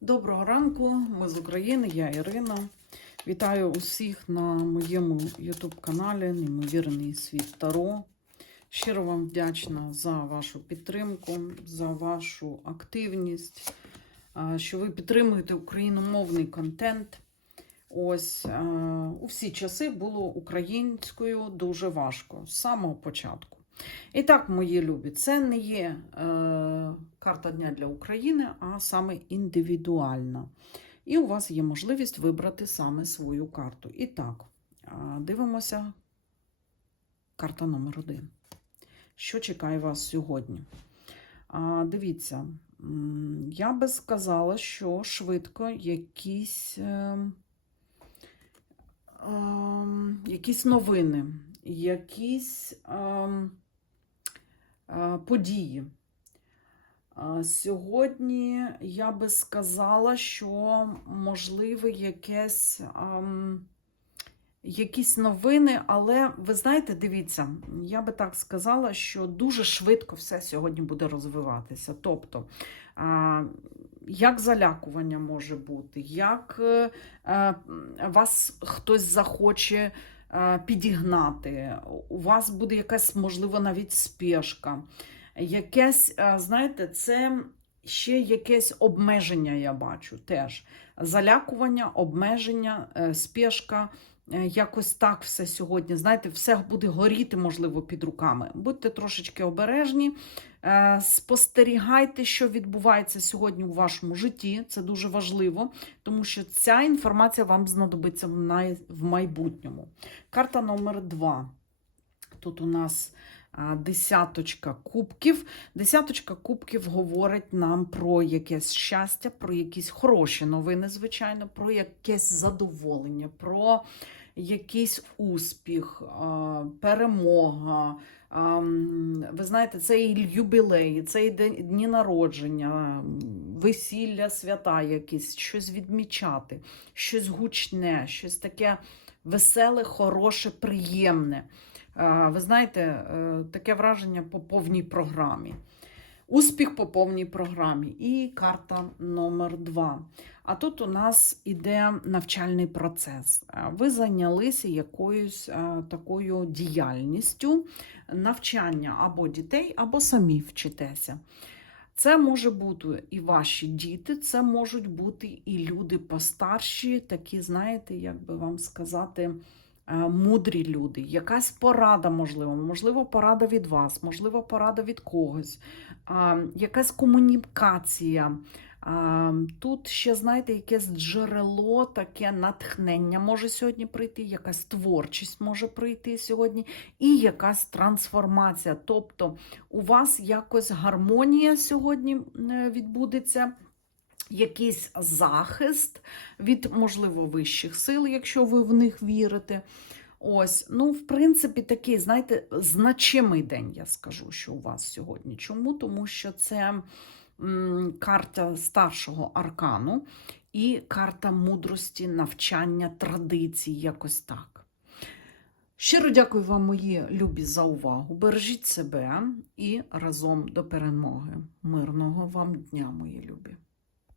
Доброго ранку, ми з України, я Ірина. Вітаю усіх на моєму YouTube-каналі Неймовірний світ Таро. Щиро вам вдячна за вашу підтримку, за вашу активність, що ви підтримуєте україномовний контент. Ось у всі часи було українською дуже важко з самого початку. І так, мої любі, це не є е, карта Дня для України, а саме індивідуальна. І у вас є можливість вибрати саме свою карту. І так, дивимося карта номер один. Що чекає вас сьогодні? А, дивіться, я би сказала, що швидко якісь, е, е, якісь новини, якісь. Е, події. Сьогодні я би сказала, що можливе якесь, якісь новини, але ви знаєте, дивіться, я би так сказала, що дуже швидко все сьогодні буде розвиватися. Тобто, як залякування може бути, як е, е, вас хтось захоче е, підігнати, у вас буде якась, можливо, навіть спешка. Якесь, е, знаєте, це ще якесь обмеження, я бачу теж. Залякування, обмеження, е, спешка. Е, Якось так все сьогодні. Знаєте, все буде горіти, можливо, під руками. Будьте трошечки обережні, е, спостерігайте, що відбувається сьогодні у вашому житті. Це дуже важливо, тому що ця інформація вам знадобиться в майбутньому. Карта номер два. Тут у нас десяточка кубків. Десяточка кубків говорить нам про якесь щастя, про якісь хороші новини, звичайно, про якесь задоволення, про якийсь успіх, перемога. Ви знаєте, це і юбілеї, це і дні народження, весілля, свята якісь, щось відмічати, щось гучне, щось таке веселе, хороше, приємне. Е, Ви знаєте, е, таке враження по повній програмі. Успіх по повній програмі. І карта номер два. А тут у нас іде навчальний процес. Е, Ви зайнялися якоюсь такою діяльністю навчання або дітей, або самі вчитеся. Це може бути і ваші діти, це можуть бути і люди постарші, такі, знаєте, як би вам сказати, мудрі люди. Якась порада, можливо, можливо, порада від вас, можливо, порада від когось, якась комунікація. Тут ще, знаєте, якесь джерело, таке натхнення може сьогодні прийти, якась творчість може прийти сьогодні, і якась трансформація. Тобто у вас якось гармонія сьогодні е, відбудеться. Якийсь захист від, можливо, вищих сил, якщо ви в них вірите. Ось, ну, в принципі, такий, знаєте, значимий день, я скажу, що у вас сьогодні. Чому? Тому що це карта старшого аркану і карта мудрості, навчання, традицій, якось так. Щиро дякую вам, мої любі, за увагу. Бережіть себе і разом до перемоги. Мирного вам дня, мої любі.